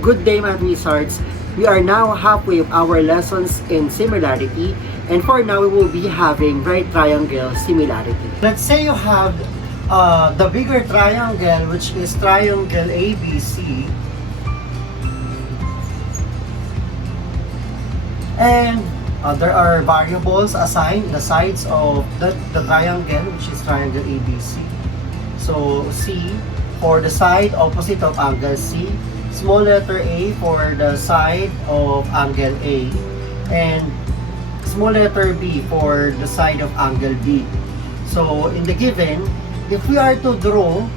Good day, math wizards. We are now halfway of our lessons in similarity, and for now we will be having right triangle similarity. Let's say you have the bigger triangle, which is triangle ABC, and there are variables assigned in the sides of the triangle, which is triangle ABC. So C for the side opposite of angle C, small letter A for the side of angle A, and small letter B for the side of angle B. So in the given, if we are to draw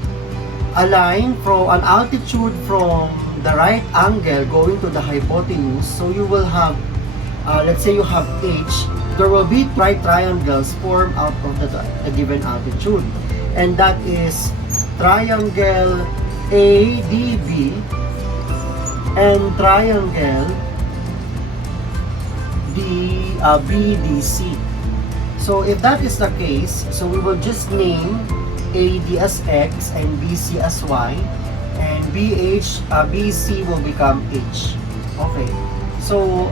a line from an altitude from the right angle going to the hypotenuse, so you will have, let's say you have H, there will be right triangles formed out of the given altitude, and that is triangle ADB and triangle BDC. So if that is the case, so we will just name AD as X and BC as Y, and BC will become H. Okay, so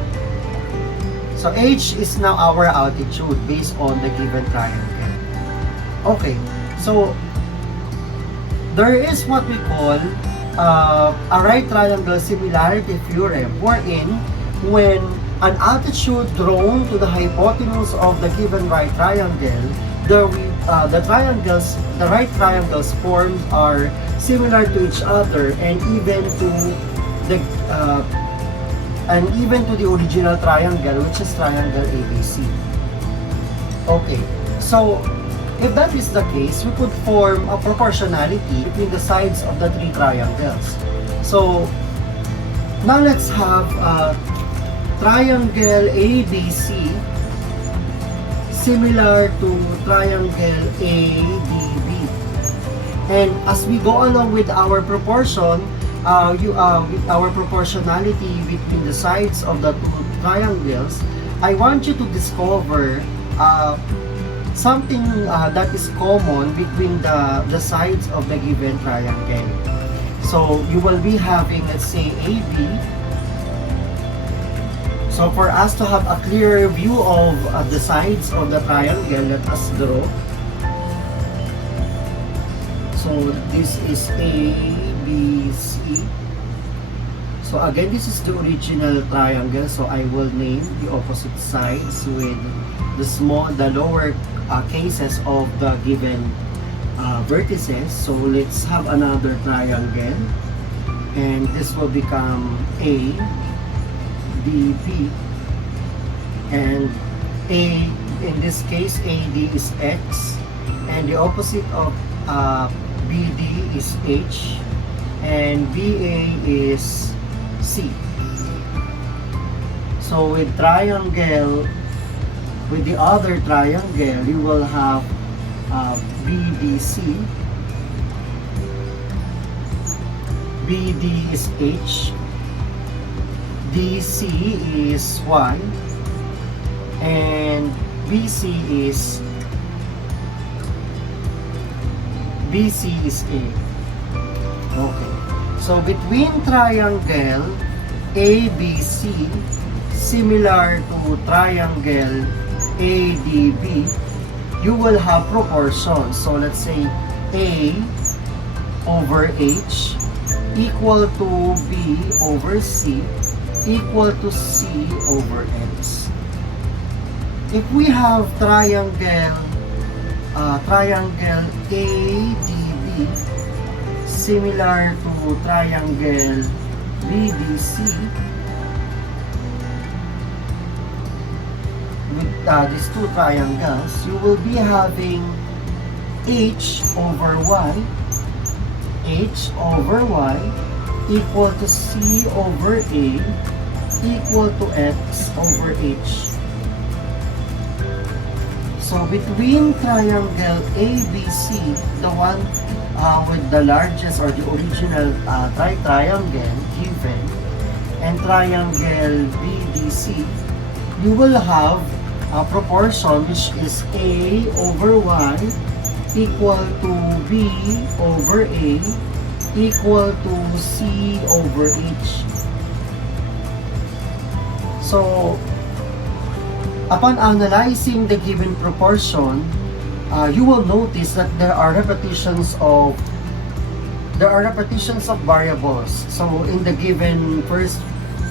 H is now our altitude based on the given triangle. Okay, so there is what we call a right triangle similarity theorem, wherein when an altitude drawn to the hypotenuse of the given right triangle, the right triangles formed are similar to each other and even to the original triangle, which is triangle ABC. Okay, so if that is the case, we could form a proportionality between the sides of the three triangles. So now let's have triangle ABC similar to triangle ADB. And as we go along with our proportion, with our proportionality between the sides of the two triangles, I want you to discover something that is common between the sides of the given triangle. So you will be having, let's say, AB. So for us to have a clearer view of the sides of the triangle, let us draw. So this is ABC. So again, this is the original triangle. So I will name the opposite sides with the lower cases of the given vertices. So let's have another triangle, and this will become A, D, B, and A, in this case AD is X, and the opposite of BD is H, and BA is C. So with the other triangle, you will have BDC, BD is H, DC is Y, and BC is A. Okay. So between triangle ABC similar to triangle ADB, you will have proportions. So let's say A over H equal to B over C equal to C over X. If we have triangle ADB similar to triangle BDC, with these two triangles, you will be having H over Y equal to C over A equal to X over H. So between triangle ABC, the one with the largest or the original triangle given, and triangle BDC, you will have a proportion which is A over Y equal to B over A equal to C over H. So, upon analyzing the given proportion, you will notice that there are repetitions of variables. So, in the given first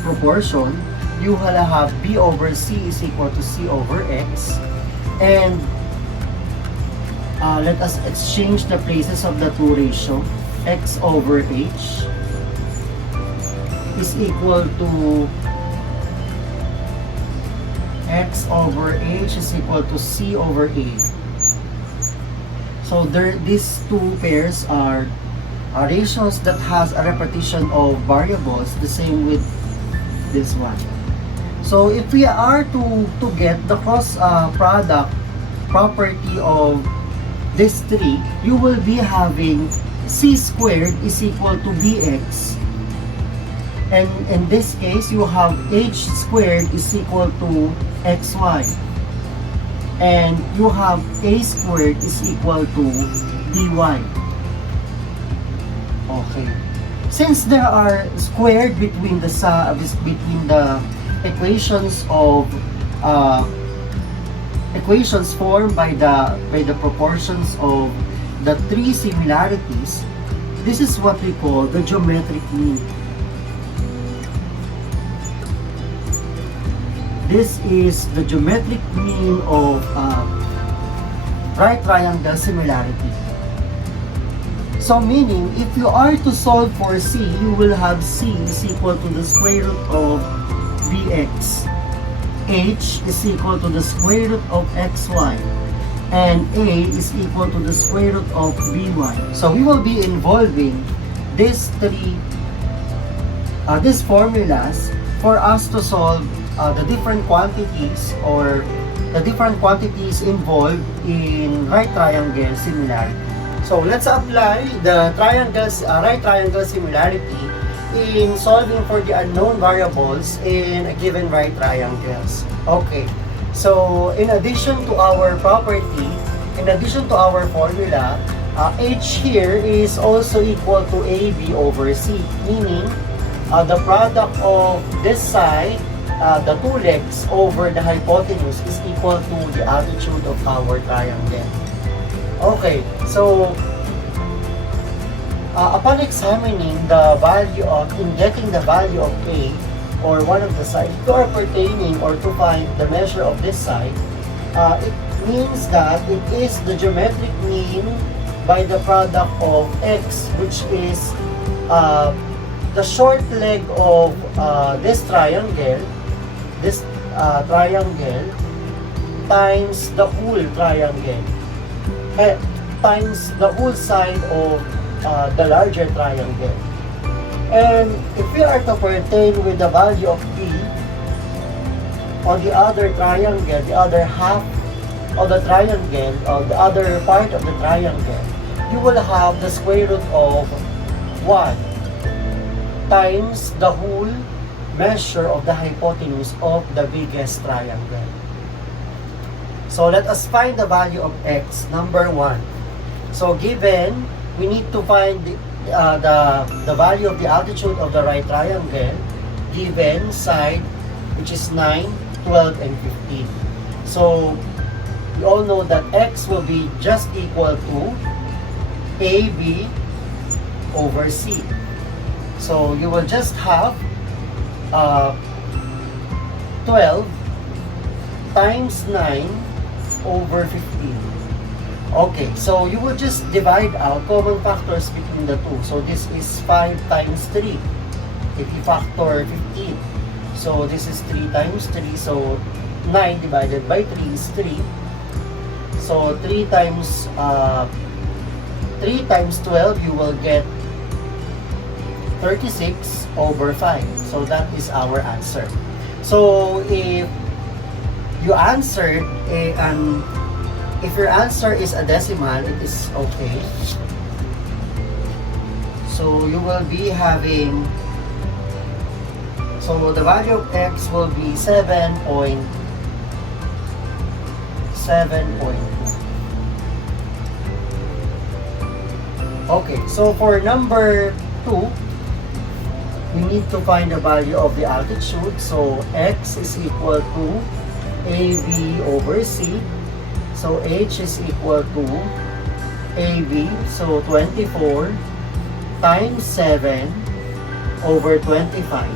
proportion, you will have B over C is equal to C over X. And let us exchange the places of the two ratio. X over H is equal to X over H is equal to C over A. So these two pairs are ratios that has a repetition of variables, the same with this one. So if we are to get the cross product property of these three, you will be having C squared is equal to BX. And in this case, you have H squared is equal to XY. And you have A squared is equal to BY. Okay. Since there are squared between the equations of equations formed by the proportions of the three similarities, this is what we call the geometric mean. This is the geometric mean of right triangle similarity. So meaning, if you are to solve for C, you will have C is equal to the square root of Bx. H is equal to the square root of xy. And A is equal to the square root of by. So we will be involving these formulas for us to solve the different quantities or the different quantities involved in right triangle similarity. So let's apply the right triangle similarity in solving for the unknown variables in a given right triangles. Okay. So, in addition to our property, in addition to our formula, H here is also equal to AB over C, meaning the product of this side, the two legs over the hypotenuse is equal to the altitude of our triangle. Okay, so upon examining the value of, in getting the value of A, or one of the sides, to are pertaining or to find the measure of this side, it means that it is the geometric mean by the product of X, which is the short leg of this triangle times the whole triangle, times the whole side of the larger triangle. And if we are to pertain with the value of B on the other triangle, the other half of the triangle, or the other part of the triangle, you will have the square root of 1 times the whole measure of the hypotenuse of the biggest triangle. So let us find the value of X, number 1. So given, we need to find the value of the altitude of the right triangle given side, which is 9, 12, and 15. So we all know that X will be just equal to AB over C. So you will just have 12 times 9 over 15. Okay, so you will just divide out common factors between the two. So this is 5 times 3. If you factor 15, so this is 3 times 3. So 9 divided by 3 is 3. So 3 times 12, you will get 36 over 5. So that is our answer. So if you answered if your answer is a decimal, it is okay. So you will be having, so the value of X will be 7.2. Okay, so for number 2, we need to find the value of the altitude. So x is equal to AB over C. So h is equal to AB. So 24 times 7 over 25.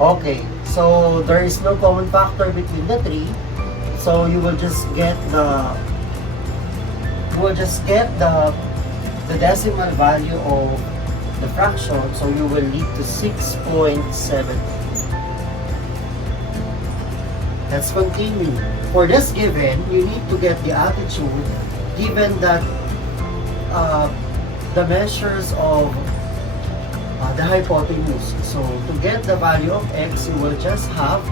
Okay, so there is no common factor between the three. So you will just get the decimal value of the fraction. So you will lead to 6.7. Let's continue. For this given, you need to get the altitude given that the measures of the hypotenuse. So to get the value of x, you will just have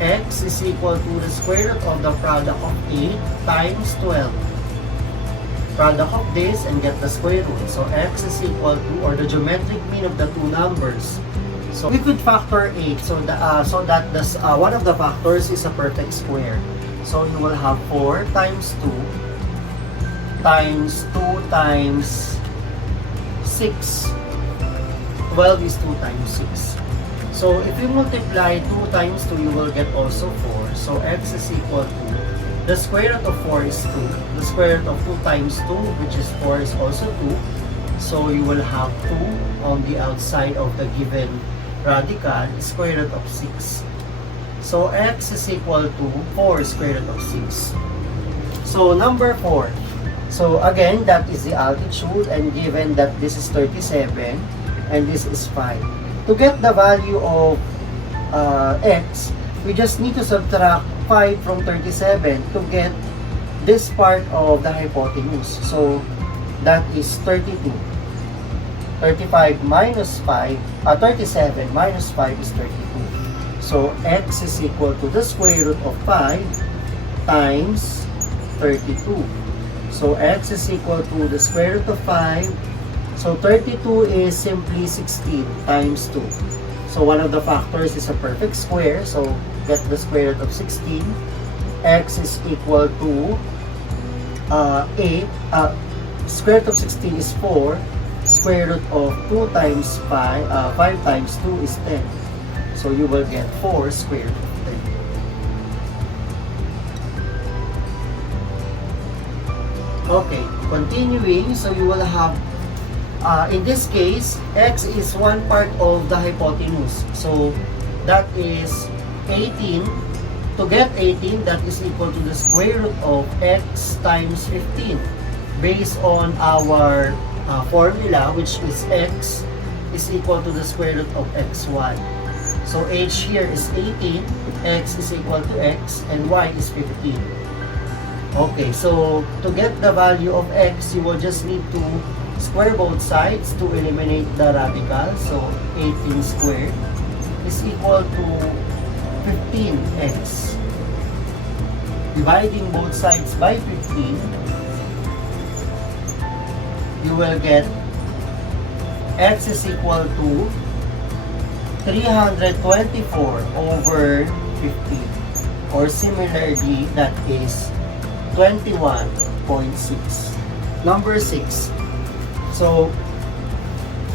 x is equal to the square root of the product of 8 times 12. Product of this and get the square root. So x is equal to, or the geometric mean of the two numbers. So we could factor 8 so that one of the factors is a perfect square. So you will have 4 times 2 times 2 times 6. 12 is 2 times 6. So if you multiply 2 times 2, you will get also 4. So x is equal to, the square root of 4 is 2. The square root of 2 times 2, which is 4, is also 2. So you will have 2 on the outside of the given radical, square root of 6. So x is equal to 4 square root of 6. So number 4. So again, that is the altitude, and given that this is 37 and this is 5. To get the value of x, we just need to subtract 5 from 37 to get this part of the hypotenuse. So that is 32. 35 minus 5, 37 minus 5 is 32. So x is equal to the square root of 5 times 32. So x is equal to the square root of 5. So 32 is simply 16 times 2. So one of the factors is a perfect square. So get the square root of 16. X is equal to 8. Square root of 16 is 4. Square root of 2 times 5, 5 times 2 is 10. So you will get 4 square root of 10. Okay, continuing. So you will have, in this case, x is one part of the hypotenuse. So that is 18. To get 18, that is equal to the square root of x times 15. Based on our formula, which is x is equal to the square root of xy. So h here is 18, x is equal to x, and y is 15. Okay, so to get the value of x, you will just need to square both sides to eliminate the radical. So 18 squared is equal to 15x. Dividing both sides by 15, you will get x is equal to 324 over 15. Or similarly, that is 21.6. Number 6. So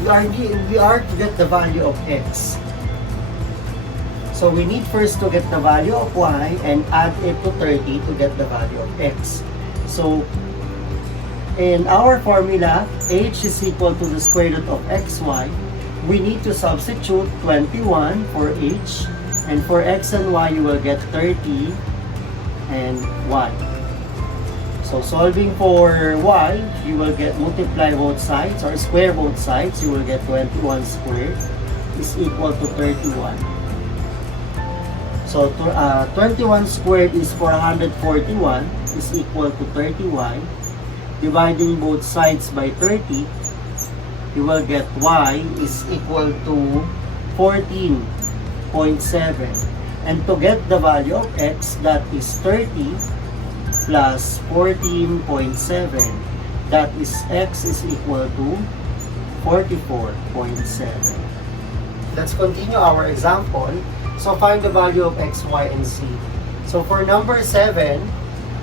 we are to get the value of x. So we need first to get the value of y and add it to 30 to get the value of x. So in our formula, h is equal to the square root of xy. We need to substitute 21 for h, and for x and y, you will get 30 and y. So solving for y, you will get multiply both sides or square both sides. You will get 21 squared is equal to 31. So 21 squared is 441 is equal to 30y. Dividing both sides by 30, you will get y is equal to 14.7. And to get the value of x, that is 30 plus 14.7. That is x is equal to 44.7. Let's continue our example. So find the value of x, y, and z. So for number 7,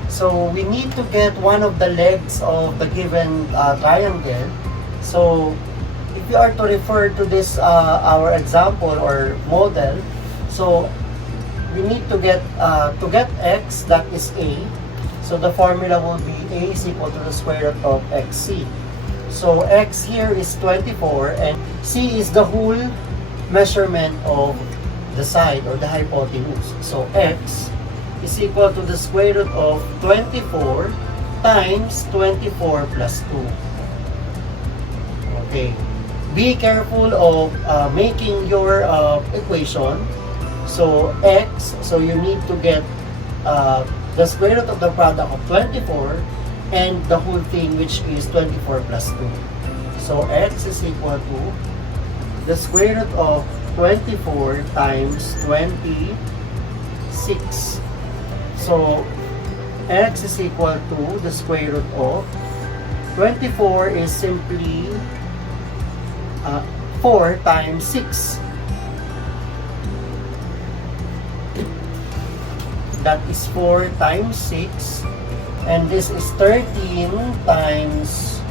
so we need to get one of the legs of the given triangle. So if you are to refer to this our example or model, so we need to get x, that is a. So the formula will be a is equal to the square root of xc. So x here is 24 and c is the whole measurement of the side or the hypotenuse. So x is equal to the square root of 24 times 24 plus 2. Okay. Be careful of making your equation. So x, so you need to get the square root of the product of 24 and the whole thing, which is 24 plus 2. So x is equal to the square root of 24 times 26. So x is equal to the square root of 24 is simply 4 times 6. That is 4 times 6. And this is 13 times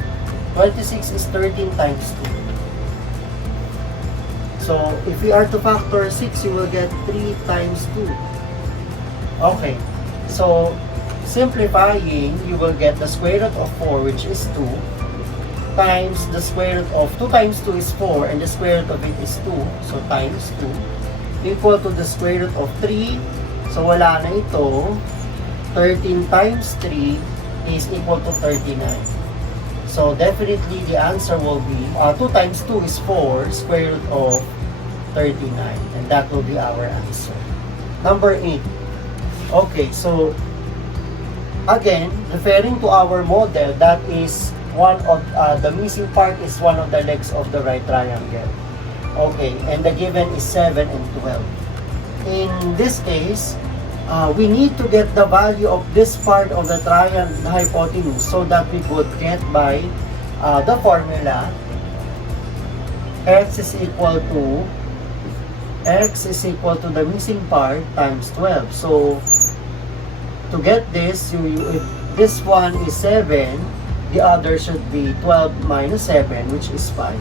26 is 13 times 2. So if we are to factor 6, you will get 3 times 2. Okay. So simplifying, you will get the square root of 4, which is 2, times the square root of 2 times 2 is 4, and the square root of it is 2. So times 2 equal to the square root of 3. So wala na ito. 13 times 3 is equal to 39. So definitely the answer will be 2 times 2 is 4, square root of 39. And that will be our answer. Number 8. Okay, so again, referring to our model, that is one of the missing part is one of the legs of the right triangle. Okay, and the given is 7 and 12. In this case, we need to get the value of this part of the triangle, the hypotenuse, so that we could get by the formula x is equal to the missing part times 12. So to get this, if this one is 7, the other should be 12 minus 7, which is 5.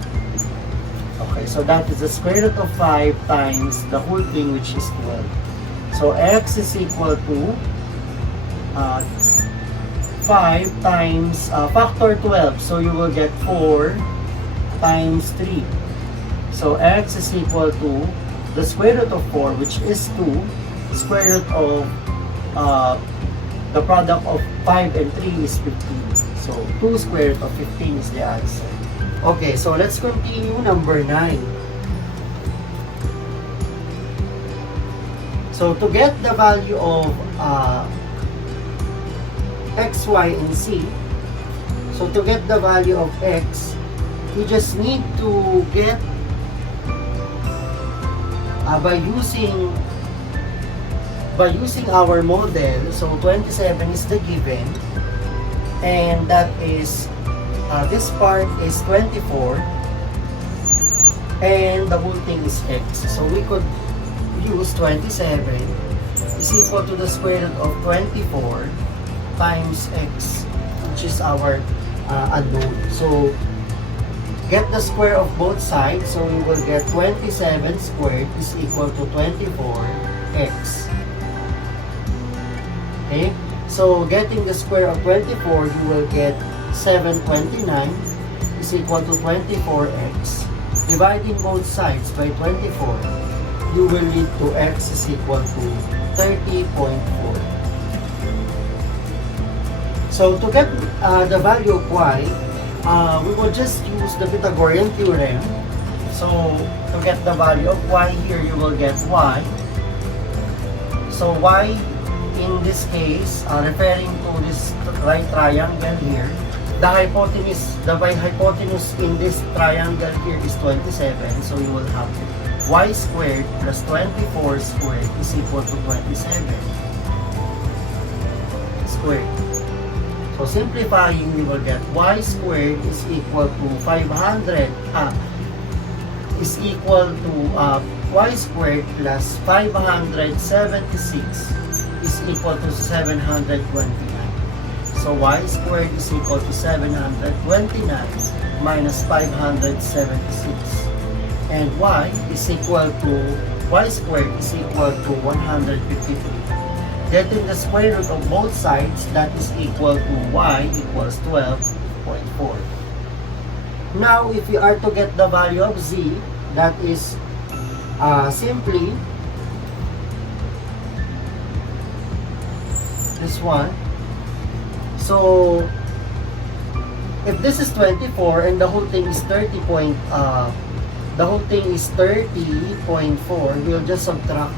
Okay, so that is the square root of 5 times the whole thing, which is 12. So x is equal to 5 times factor 12. So you will get 4 times 3. So x is equal to the square root of 4, which is 2, square root of the product of 5 and 3 is 15. So 2 square root of 15 is the answer. Okay, so let's continue number 9. So to get the value of x, y, and z, so to get the value of x, we just need to get by using our model. So 27 is the given, and that is this part is 24, and the whole thing is x. So we could use 27 is equal to the square root of 24 times x, which is our unknown. So get the square of both sides, so we will get 27 squared is equal to 24x. Okay, so getting the square of 24, you will get 729 is equal to 24x. Dividing both sides by 24, you will lead to x is equal to 30.4. So to get the value of y, we will just use the Pythagorean theorem. So to get the value of y here, you will get y. So y in this case, referring to this right triangle here, the hypotenuse in this triangle here is 27. So you will have y squared plus 24 squared is equal to 27 squared. So simplifying, we will get y squared is equal to 500 is equal to y squared plus 576 is equal to 729. So y squared is equal to 729 minus 576. And y squared is equal to 153. Getting the square root of both sides, that is equal to y equals 12.4. Now, if you are to get the value of z, that is simply this one. So, if this is 24 and the whole thing is 30.4, we'll just subtract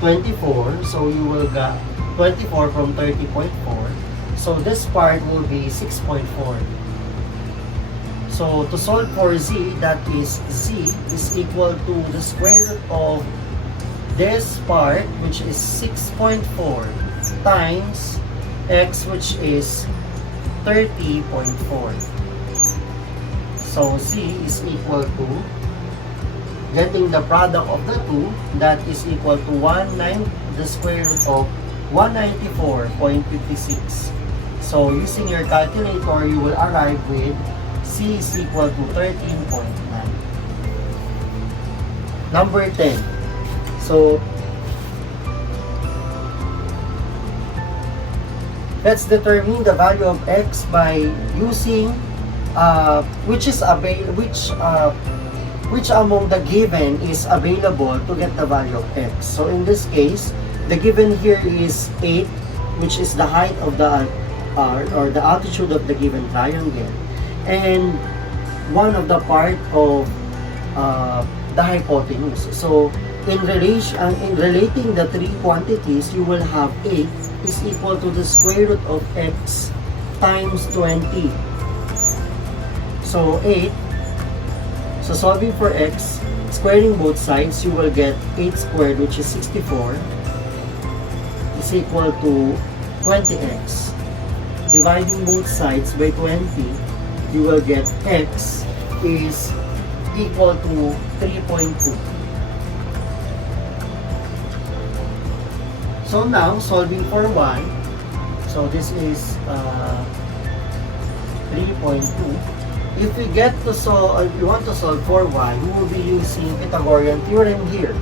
24, so you will get 24 from 30.4. So this part will be 6.4. So to solve for z, that is z is equal to the square root of this part, which is 6.4, times x, which is 30.4. So z is equal to, getting the product of the two, that is equal to the square root of 194.56. So using your calculator, you will arrive with c is equal to 13.9. Number 10. So let's determine the value of x by using which among the given is available to get the value of x. So in this case, the given here is 8, which is the height of the or the altitude of the given triangle, and one of the part of the hypotenuse. So in relating the three quantities, you will have 8 is equal to the square root of x times 20. So 8, so solving for x, squaring both sides, you will get 8 squared, which is 64, is equal to 20x. Dividing both sides by 20, you will get x is equal to 3.2. So now, solving for y, so this is 3.2. If we get to solve, if you want to solve for y, we will be using Pythagorean theorem here.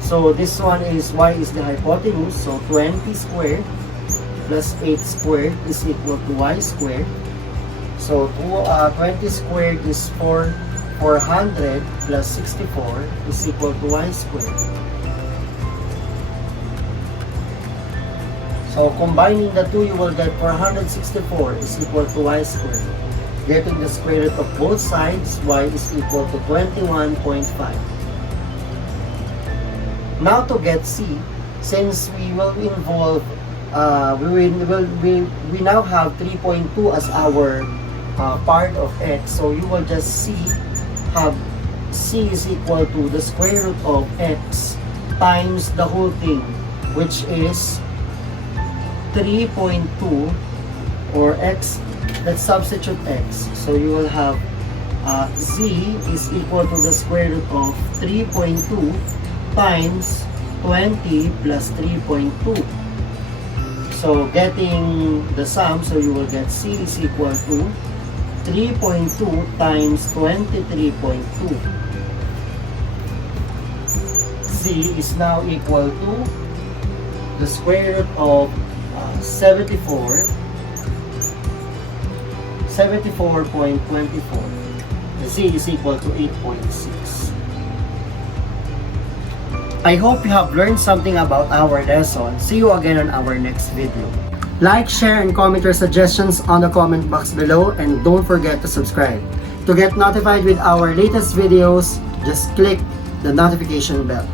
So this one is y is the hypotenuse, so 20 squared plus 8 squared is equal to y squared. So 20 squared is 400 plus 64 is equal to y squared. So combining the two, you will get 464 is equal to y squared. Getting the square root of both sides, y is equal to 21.5. Now to get c, since we will involve, we now have 3.2 as our part of x, so you will just have c is equal to the square root of x times the whole thing, which is 3.2, or x. Let's substitute x. So you will have z is equal to the square root of 3.2 times 20 plus 3.2. So getting the sum, so you will get c is equal to 3.2 times 23.2. Z is now equal to the square root of 74.24. Z is equal to 8.6. I hope you have learned something about our lesson. See you again on our next video. Like, share, and comment your suggestions on the comment box below, and don't forget to subscribe. To get notified with our latest videos, just click the notification bell.